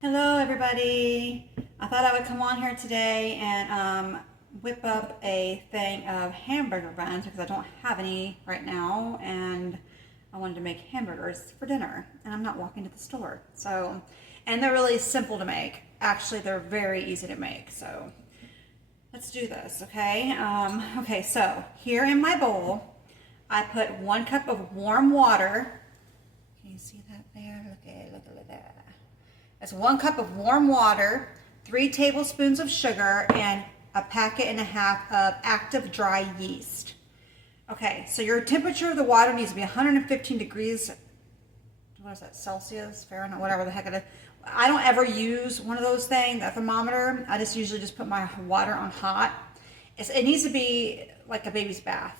Hello everybody. I thought I would come on here today and whip up a thing of hamburger buns because I don't have any right now and I wanted to make hamburgers for dinner and I'm not walking to the store. And they're really simple to make. Actually, they're very easy to make. So let's do this, okay? Okay, so here in my bowl, I put 1 cup of warm water. Can you see that there? Look at that. That's 1 cup of warm water, 3 tablespoons of sugar, and a packet and a half of active dry yeast. Okay, so your temperature of the water needs to be 115 degrees, what is that, Celsius, Fahrenheit, whatever the heck it is. I don't ever use one of those things, a thermometer. I usually just put my water on hot. It needs to be like a baby's bath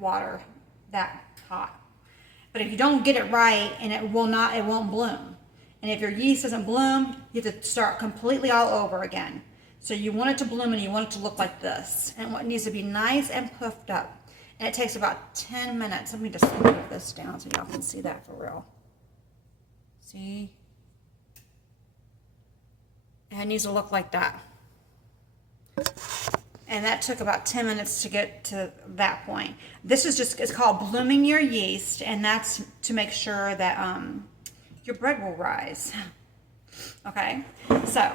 water, that hot. But if you don't get it right, and it won't bloom. And if your yeast doesn't bloom, you have to start completely all over again. So you want it to bloom and you want it to look like this. And it needs to be nice and puffed up. And it takes about 10 minutes. Let me just move this down so y'all can see that for real. See? And it needs to look like that. And that took about 10 minutes to get to that point. This is it's called blooming your yeast, and that's to make sure that your bread will rise. Okay, so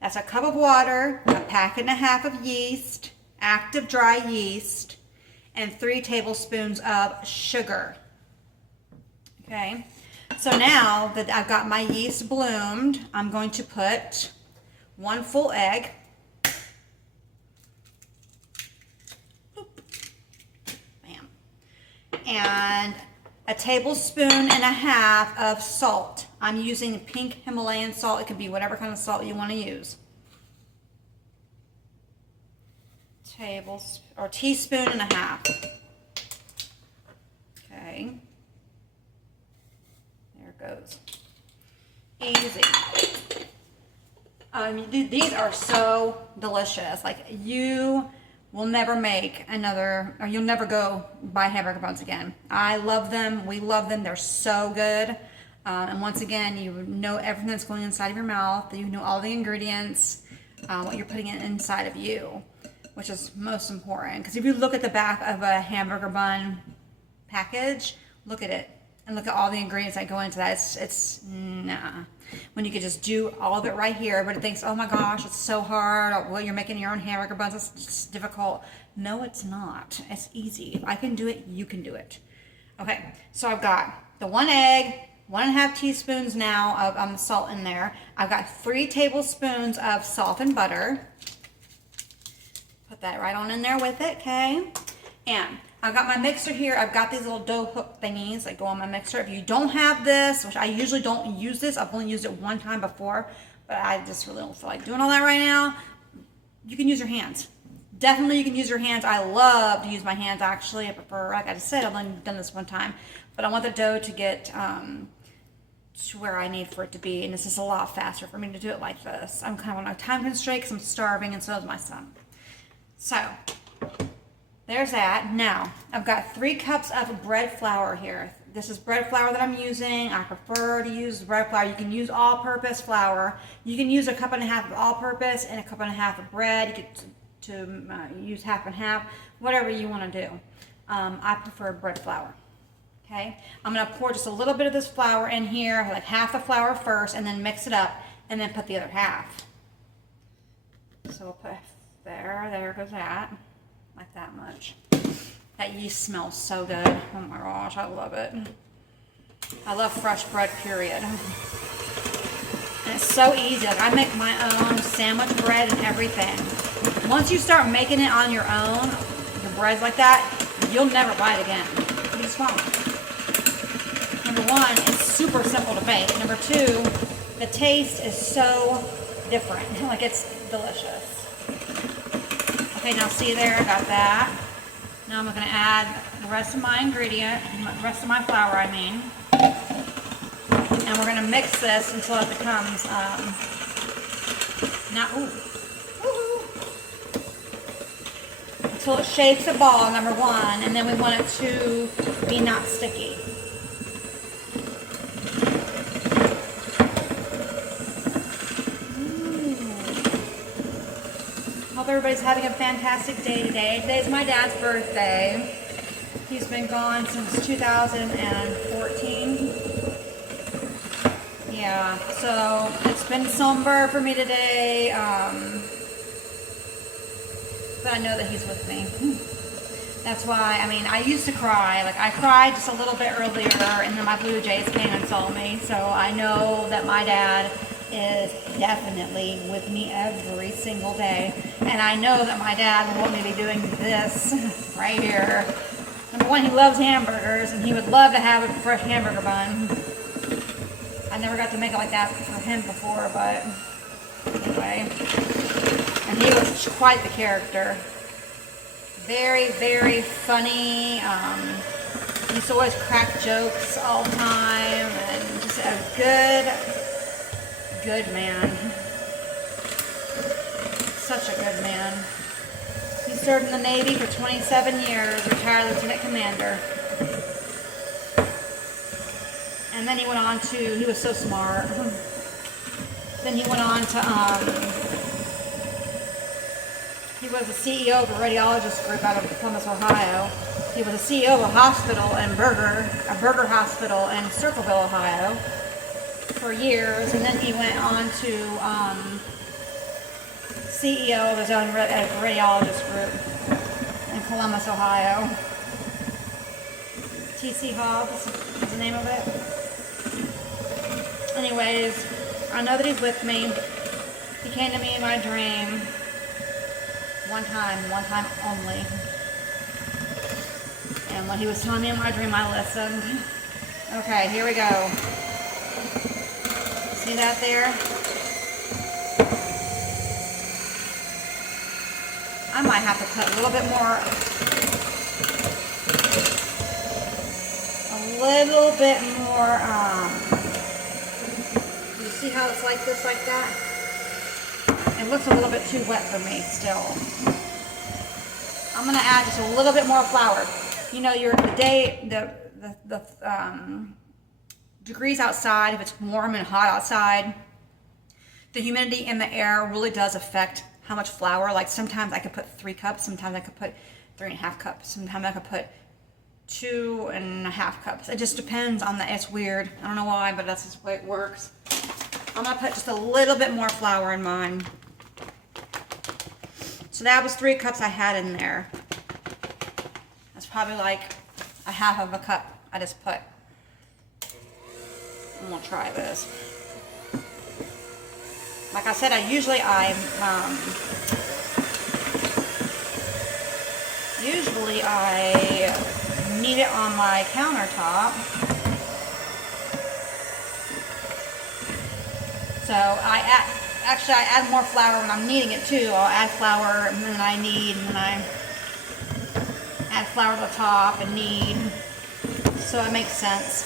that's a cup of water, a packet and a half of yeast, active dry yeast, and 3 tablespoons of sugar. Okay, so now that I've got my yeast bloomed, I'm going to put 1 full egg. Bam. And a tablespoon and a half of salt. I'm using pink Himalayan salt. It could be whatever kind of salt you want to use. Teaspoon and a half. Okay. There it goes. Easy. These are so delicious. Like, you will never make another, or you'll never go buy hamburger buns again. I love them. We love them. They're so good. And once again, you know everything that's going inside of your mouth. You know all the ingredients, what you're putting inside of you, which is most important. Because if you look at the back of a hamburger bun package, look at it. And look at all the ingredients that go into that. It's nah. When you could just do all of it right here, everybody thinks, oh my gosh, it's so hard. Well, you're making your own hamburger buns. It's difficult. No, it's not. It's easy. If I can do it, you can do it. Okay, so I've got the 1 egg, 1.5 teaspoons now of salt in there. I've got 3 tablespoons of salt and butter. Put that right on in there with it, okay? And I've got my mixer here. I've got these little dough hook thingies that go on my mixer. If you don't have this, which I usually don't use this, I've only used it one time before, but I just really don't feel like doing all that right now, you can use your hands. Definitely you can use your hands. I love to use my hands, actually. I prefer, like I just said, I've only done this one time, but I want the dough to get to where I need for it to be, and this is a lot faster for me to do it like this. I'm kind of on a time constraint because I'm starving, and so is my son. So there's that. Now, I've got 3 cups of bread flour here. This is bread flour that I'm using. I prefer to use bread flour. You can use all-purpose flour. You can use a cup and a half of all-purpose and a cup and a half of bread. You could use half and half, whatever you want to do. I prefer bread flour. Okay? I'm going to pour just a little bit of this flour in here, like half the flour first, and then mix it up, and then put the other half. So we'll put there goes that. Like that much. That yeast smells so good. Oh my gosh, I love it. I love fresh bread, period. And it's so easy. Like, I make my own sandwich bread and everything. Once you start making it on your own, your breads like that, you'll never buy it again. You just won't. Number 1, it's super simple to make. Number 2, the taste is so different. Like, it's delicious. Okay, now see there, I got that. Now I'm going to add the rest of my ingredient, the rest of my flour, I mean. And we're going to mix this until it becomes, until it shapes a ball, number 1, and then we want it to be not sticky. Hope everybody's having a fantastic day today. Today's my dad's birthday. He's been gone since 2014. Yeah, so it's been somber for me today, but I know that he's with me. That's why, I mean, I used to cry. Like, I cried just a little bit earlier, and then my Blue Jays came and saw me. So I know that my dad is definitely with me every single day. And I know that my dad will want me to be doing this right here. Number one, he loves hamburgers, and he would love to have a fresh hamburger bun. I never got to make it like that for him before, but anyway. And he was quite the character. Very, very funny. He used to always crack jokes all the time, and just a good man. Such a good man. He served in the Navy for 27 years, retired lieutenant commander. And then he went on to, he was so smart. Then he went on to, he was the CEO of a radiologist group out of Columbus, Ohio. He was the CEO of a hospital in Burger Hospital in Circleville, Ohio for years. And then he went on to CEO of his own radiologist group in Columbus, Ohio. T.C. Hobbs is the name of it. Anyways, I know that he's with me. He came to me in my dream. One time only. And when he was telling me in my dream, I listened. Okay, here we go. See that there? I might have to put a little bit more, you see how it's like this, like that? It looks a little bit too wet for me still. I'm gonna add just a little bit more flour. You know, the degrees outside, if it's warm and hot outside, the humidity in the air really does affect how much flour. Like sometimes I could put 3 cups, sometimes I could put 3.5 cups, sometimes I could put 2.5 cups. It just depends on it's weird. I don't know why, but that's just the way it works. I'm gonna put just a little bit more flour in mine. So that was 3 cups I had in there. That's probably like a half of a cup I just put. I'm gonna try this. Like I said, I usually knead it on my countertop. So I add more flour when I'm kneading it too. I'll add flour and then I knead, and then I add flour to the top and knead. So it makes sense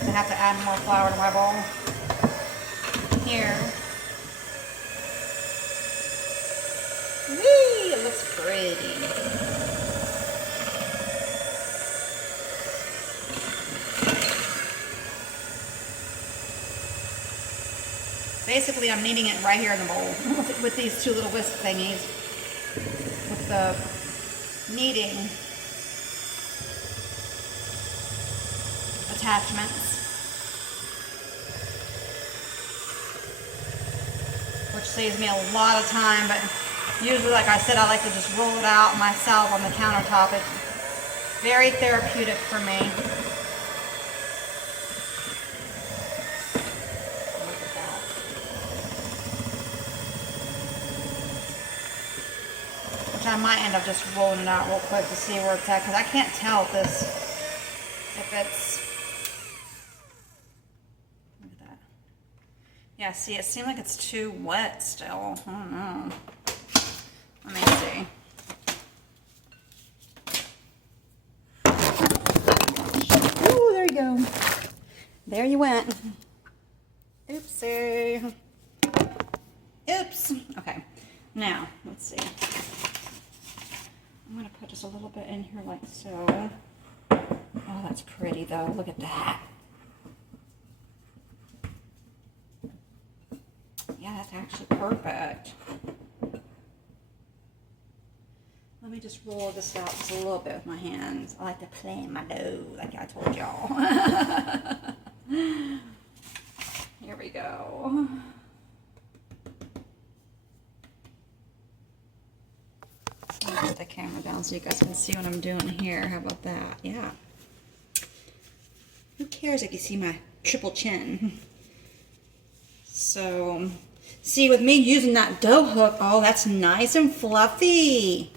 to have to add more flour to my bowl. Here. Whee! It looks pretty. Basically, I'm kneading it right here in the bowl with these 2 little whisk thingies, with the kneading attachments, which saves me a lot of time. But usually, like I said, I like to just roll it out myself on the countertop. It's very therapeutic for me. I might end up just rolling it out real quick to see where it's at, because I can't tell if it's, look at that. Yeah, see, it seems like it's too wet still. I don't know. Let me see. Ooh, there you go. There you went. Oopsie. Oops. Okay. Now, let's see. I'm going to put just a little bit in here like so. Oh, that's pretty though. Look at that. Yeah, that's actually perfect. Let me just roll this out just a little bit with my hands. I like to play in my dough, like I told y'all. Here we go. Let me put the camera down so you guys can see what I'm doing here. How about that? Yeah. Who cares if you see my triple chin? So, see, with me using that dough hook, oh, that's nice and fluffy.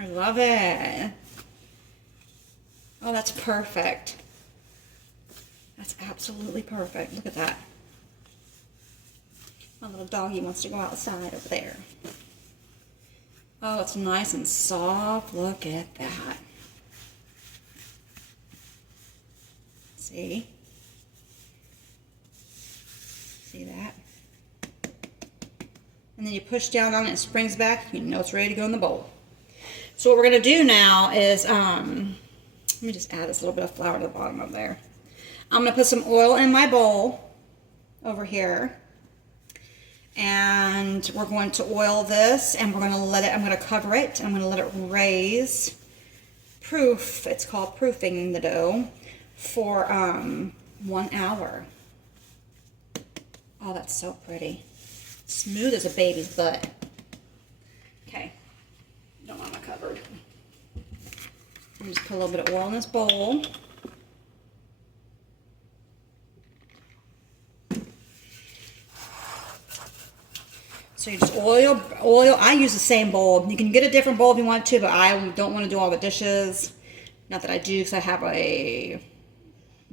I love it. Oh, that's perfect. That's absolutely perfect. Look at that. My little doggy wants to go outside over there. Oh, it's nice and soft. Look at that. See? See that? And then you push down on it, it springs back. You know it's ready to go in the bowl. So what we're going to do now is, let me just add this little bit of flour to the bottom of there. I'm going to put some oil in my bowl over here. And we're going to oil this, and we're going to let it, I'm going to cover it, and I'm going to let it raise. It's called proofing the dough, for 1 hour. Oh, that's so pretty. Smooth as a baby's butt. Okay. Don't want my cupboard. I'm just put a little bit of oil in this bowl. So you just oil. I use the same bowl. You can get a different bowl if you want to, but I don't want to do all the dishes. Not that I do, because I have a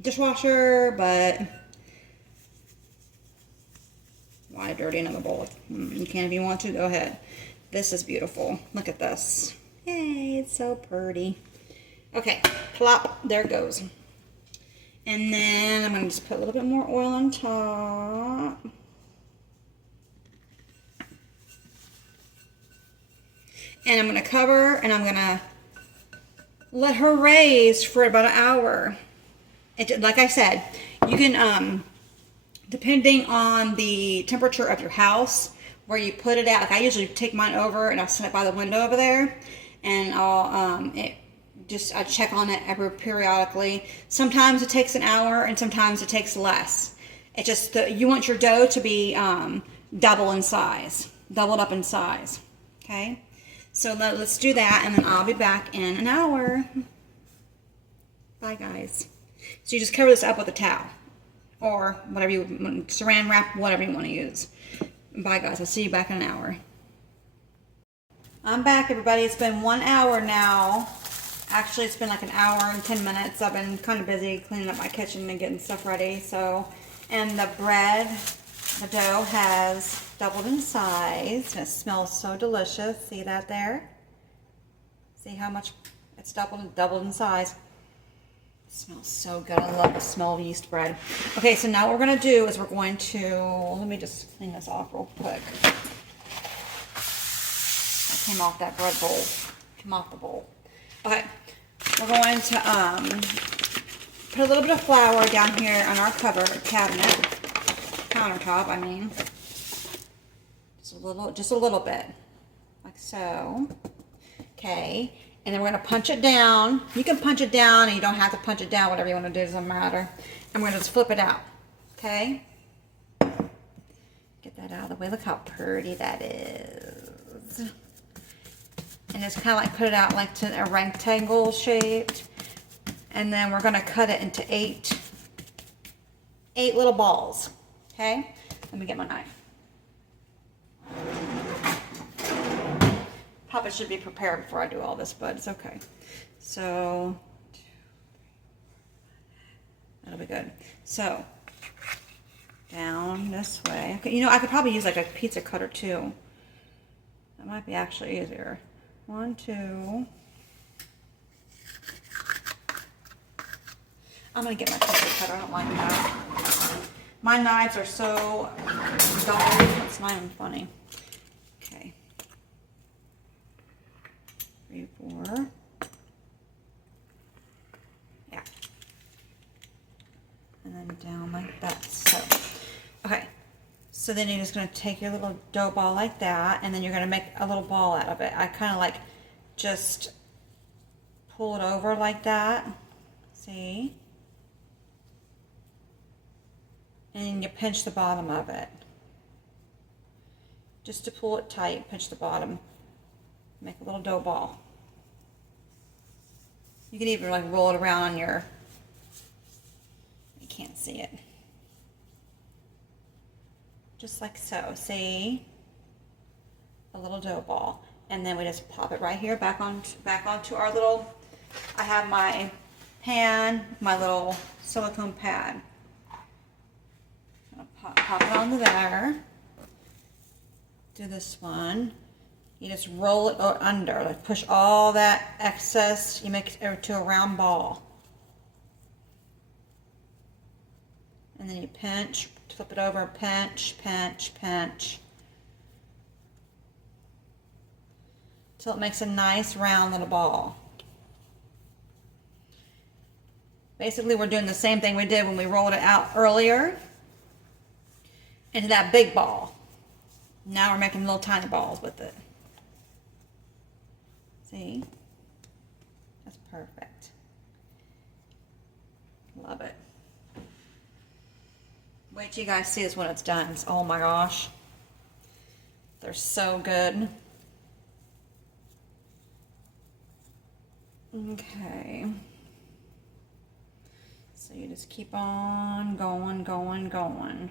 dishwasher, but why dirty another bowl? You can if you want to, go ahead. This is beautiful. Look at this. Yay, it's so pretty. Okay, plop, there it goes. And then I'm going to just put a little bit more oil on top. And I'm going to cover, and I'm going to let her raise for about an hour. Like I said, you can, depending on the temperature of your house, where you put it at. Like I usually take mine over and I'll set it by the window over there, and I check on it periodically. Sometimes it takes an hour, and sometimes it takes less. It just you want your dough to be doubled up in size. Okay, so let's do that, and then I'll be back in an hour. Bye, guys. So you just cover this up with a towel, or whatever saran wrap, whatever you want to use. Bye, guys. I'll see you back in an hour. I'm back, everybody. It's been 1 hour now. Actually, it's been like an hour and 10 minutes. I've been kind of busy cleaning up my kitchen and getting stuff ready. And the dough has doubled in size. And it smells so delicious. See that there? See how much it's doubled in size. It smells so good. I love the smell of yeast bread. Okay, so now what we're going to do is let me just clean this off real quick. It came off that bread bowl. Came off the bowl. Okay, we're going to put a little bit of flour down here on our countertop, I mean. Just a little bit, like so. Okay, and then we're going to punch it down. You can punch it down, and you don't have to punch it down, whatever you want to do, doesn't matter. And we're going to just flip it out, okay? Get that out of the way. Look how pretty that is. And just kind of like put it out like to a rectangle shaped. And then we're going to cut it into eight little balls, okay? Let me get my knife. Probably should be prepared before I do all this, but it's okay. So, that'll be good. So, down this way. Okay, you know, I could probably use like a pizza cutter too. That might be actually easier. 1, 2. I'm gonna get my pizza cutter. I don't like that. My knives are so dull. It's not even funny. Okay. 3, 4. Yeah. And then down like that. So, okay. So then you're just going to take your little dough ball like that, and then you're going to make a little ball out of it. I kind of like just pull it over like that. See? And you pinch the bottom of it. Just to pull it tight, pinch the bottom. Make a little dough ball. You can even like roll it around on your, you can't see it. Just like so, see? A little dough ball. And then we just pop it right here back onto our little, I have my pan, my little silicone pad. Pop it onto there. Do this one. You just roll it under, like push all that excess, you make it to a round ball. And then you pinch, flip it over, pinch, pinch, pinch. Till it makes a nice round little ball. Basically, we're doing the same thing we did when we rolled it out earlier into that big ball. Now we're making little tiny balls with it. See? That's perfect. Love it. Wait till you guys see this when it's done. Oh my gosh. They're so good. Okay. So you just keep on going, going, going.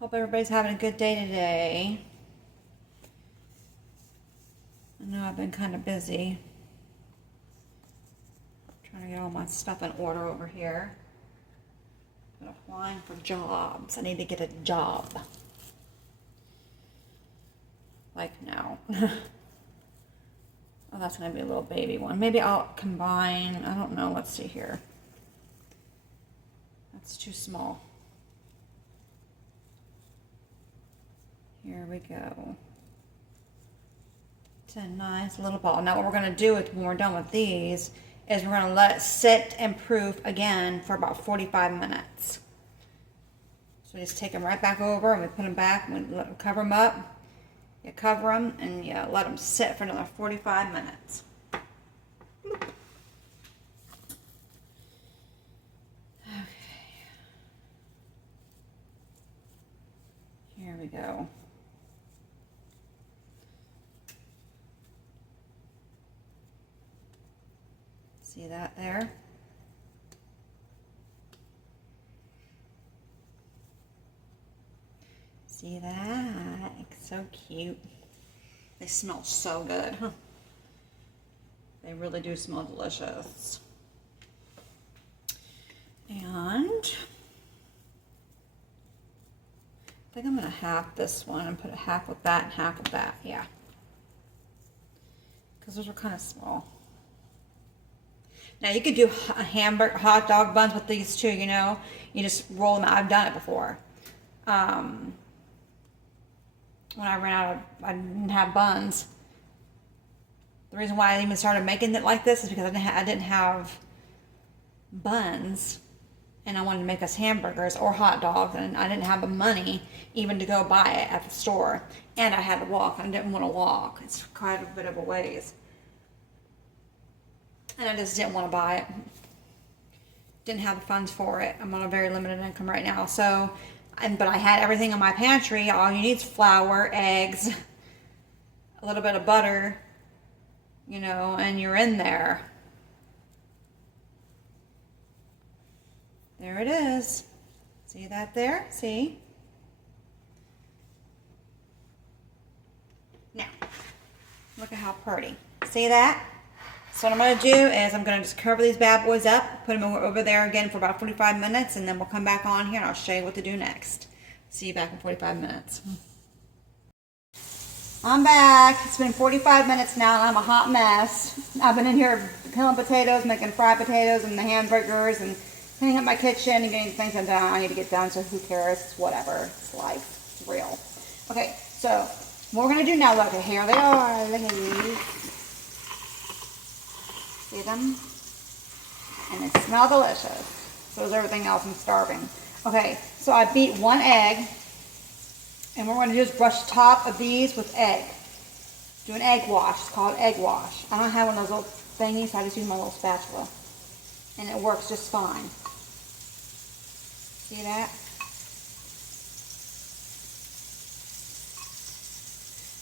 Hope everybody's having a good day today. I know I've been kind of busy. Trying to get all my stuff in order over here. I'm applying for jobs. I need to get a job. Like now. Oh, that's going to be a little baby one. Maybe I'll combine. I don't know. Let's see here. That's too small. Here we go. It's a nice little ball. Now what we're going to do when we're done with these is we're going to let it sit and proof again for about 45 minutes. So we just take them right back over and we put them back and we cover them up. You cover them and you let them sit for another 45 minutes. Okay. Here we go. See that there? See that? It's so cute. They smell so good. They really do smell delicious. And I think I'm going to half this one and put a half with that and half with that. Yeah. Because those are kind of small. Now you could do a hamburger, hot dog buns with these too, you know. You just roll them out. I've done it before. When I ran out of, I didn't have buns. The reason why I even started making it like this is because I didn't have buns. And I wanted to make us hamburgers or hot dogs. And I didn't have the money even to go buy it at the store. And I had to walk. I didn't want to walk. It's quite a bit of a ways. And I just didn't want to buy it. Didn't have the funds for it. I'm on a very limited income right now. So, but I had everything in my pantry. All you need is flour, eggs, a little bit of butter, you know, and you're in there. There it is. See that there? See? Now, look at how pretty. See that? So what I'm going to do is I'm going to just cover these bad boys up, put them over there again for about 45 minutes, and then we'll come back on here and I'll show you what to do next. See you back in 45 minutes. I'm back. It's been 45 minutes now and I'm a hot mess. I've been in here peeling potatoes, making fried potatoes and the hamburgers and cleaning up my kitchen and getting things done I need to get done, so who cares? It's whatever. It's life. It's real. Okay, so what we're going to do now, look, here they are. Look at these. See them? And they smell delicious. So is everything else. I'm starving. Okay, so I beat 1 egg, and what we're gonna do is brush the top of these with egg. Do an egg wash. It's called egg wash. I don't have one of those little thingies, so I just use my little spatula, and it works just fine. See that?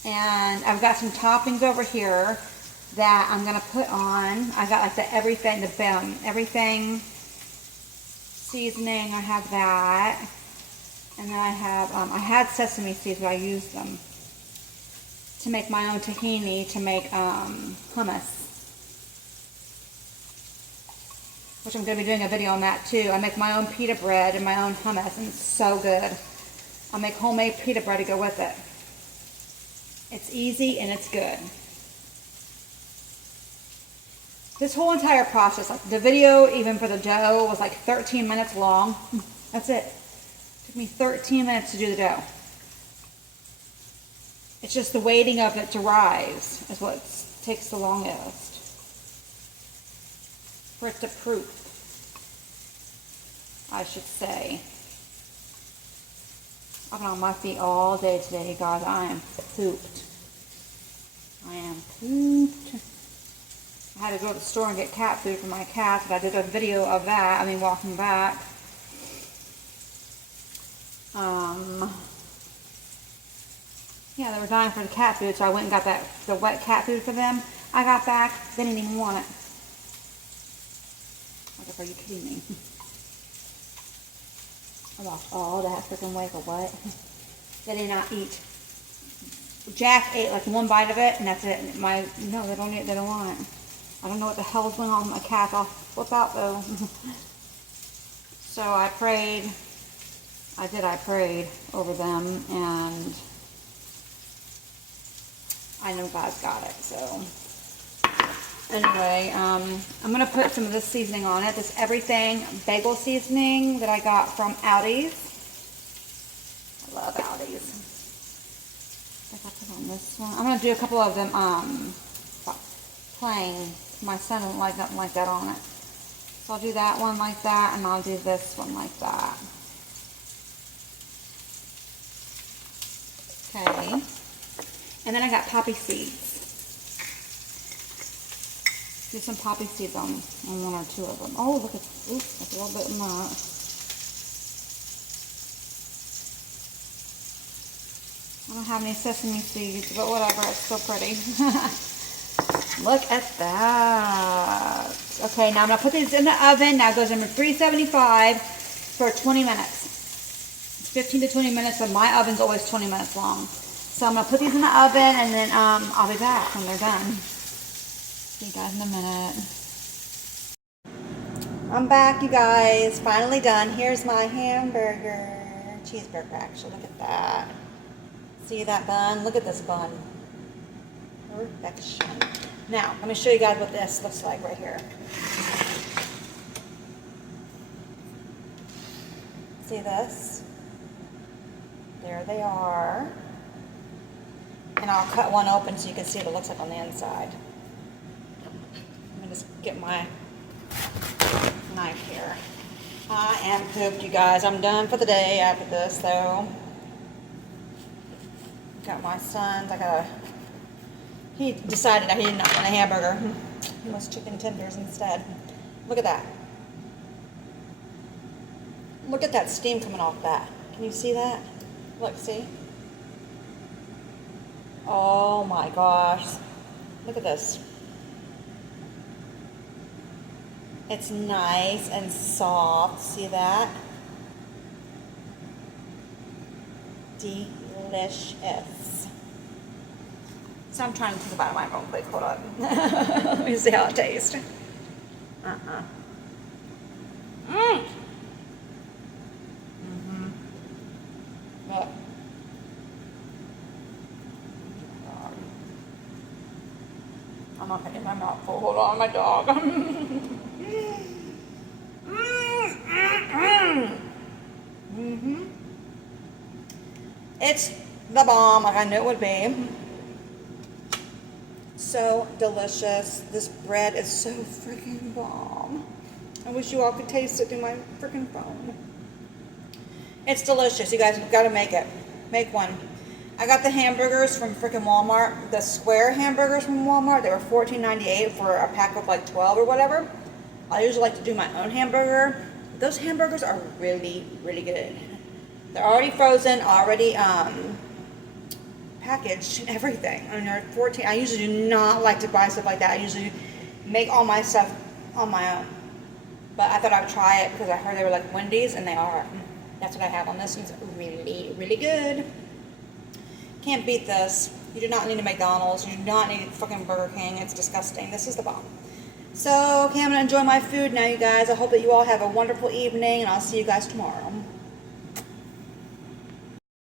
And I've got some toppings over here that I'm gonna put on. I got like the everything seasoning. I have that, and then I had sesame seeds, but I used them to make my own tahini to make hummus, which I'm gonna be doing a video on that too. I make my own pita bread and my own hummus, and it's so good. I make homemade pita bread to go with it. It's easy and it's good. This whole entire process, like the video, even for the dough, was like 13 minutes long. That's it. It took me 13 minutes to do the dough. It's just the waiting of it to rise is what takes the longest. For it to proof, I should say. I've been on my feet all day today, guys. I am pooped. I am pooped. I had to go to the store and get cat food for my cats, but I did a video of that. I mean, walking back. Yeah, they were dying for the cat food, so I went and got the wet cat food for them. I got back, they didn't even want it. I was like, are you kidding me? I lost all that freaking weight for what? They did not eat. Jack ate like 1 bite of it, and that's it. No, they don't eat. They don't want it. I don't know what the hell's going on with my cats. I'll flip out though. So I prayed. I prayed over them, and I know God's got it. So anyway, I'm gonna put some of this seasoning on it. This everything bagel seasoning that I got from Aldi's. I love Aldi's. I think I'll put on this one. I'm gonna do a couple of them plain. My son doesn't like nothing like that on it. So I'll do that one like that, and I'll do this one like that. Okay. And then I got poppy seeds. Do some poppy seeds on 1 or 2 of them. Oh, look at, oops, that's a little bit much. I don't have any sesame seeds, but whatever, it's still pretty. Look at that. Okay, now I'm gonna put these in the oven. Now it goes in 375 for 20 minutes. It's 15 to 20 minutes, but my oven's always 20 minutes long. So I'm gonna put these in the oven, and then I'll be back when they're done. See you guys in a minute. I'm back, you guys. Finally done. Here's my hamburger. Cheeseburger, actually. Look at that. See that bun? Look at this bun. Perfection. Now, let me show you guys what this looks like right here. See this? There they are. And I'll cut one open so you can see what it looks like on the inside. Let me just get my knife here. I am pooped, you guys. I'm done for the day after this, though. Got my sons. He decided that he did not want a hamburger. He wants chicken tenders instead. Look at that. Look at that steam coming off that. Can you see that? Look, see? Oh my gosh. Look at this. It's nice and soft. See that? Delicious. So I'm trying to think about it real quick. Hold on. Let me see how it tastes. Look. I'm not gonna get my mouth full. Hold on, my dog. It's the bomb, like I knew it would be. So delicious. This bread is so freaking bomb. I wish you all could taste it through my freaking phone. It's delicious. You guys have got to make it. Make one. I got the hamburgers from freaking Walmart. The square hamburgers from Walmart. They were $14.98 for a pack of like 12 or whatever. I usually like to do my own hamburger. Those hamburgers are really, really good. They're already frozen, already packaged and everything. And they're 14. I usually do not like to buy stuff like that. I usually make all my stuff on my own. But I thought I would try it because I heard they were like Wendy's, and they are. That's what I have on this one. It's really, really good. Can't beat this. You do not need a McDonald's. You do not need fucking Burger King. It's disgusting. This is the bomb. So, okay, I'm going to enjoy my food now, you guys. I hope that you all have a wonderful evening, and I'll see you guys tomorrow.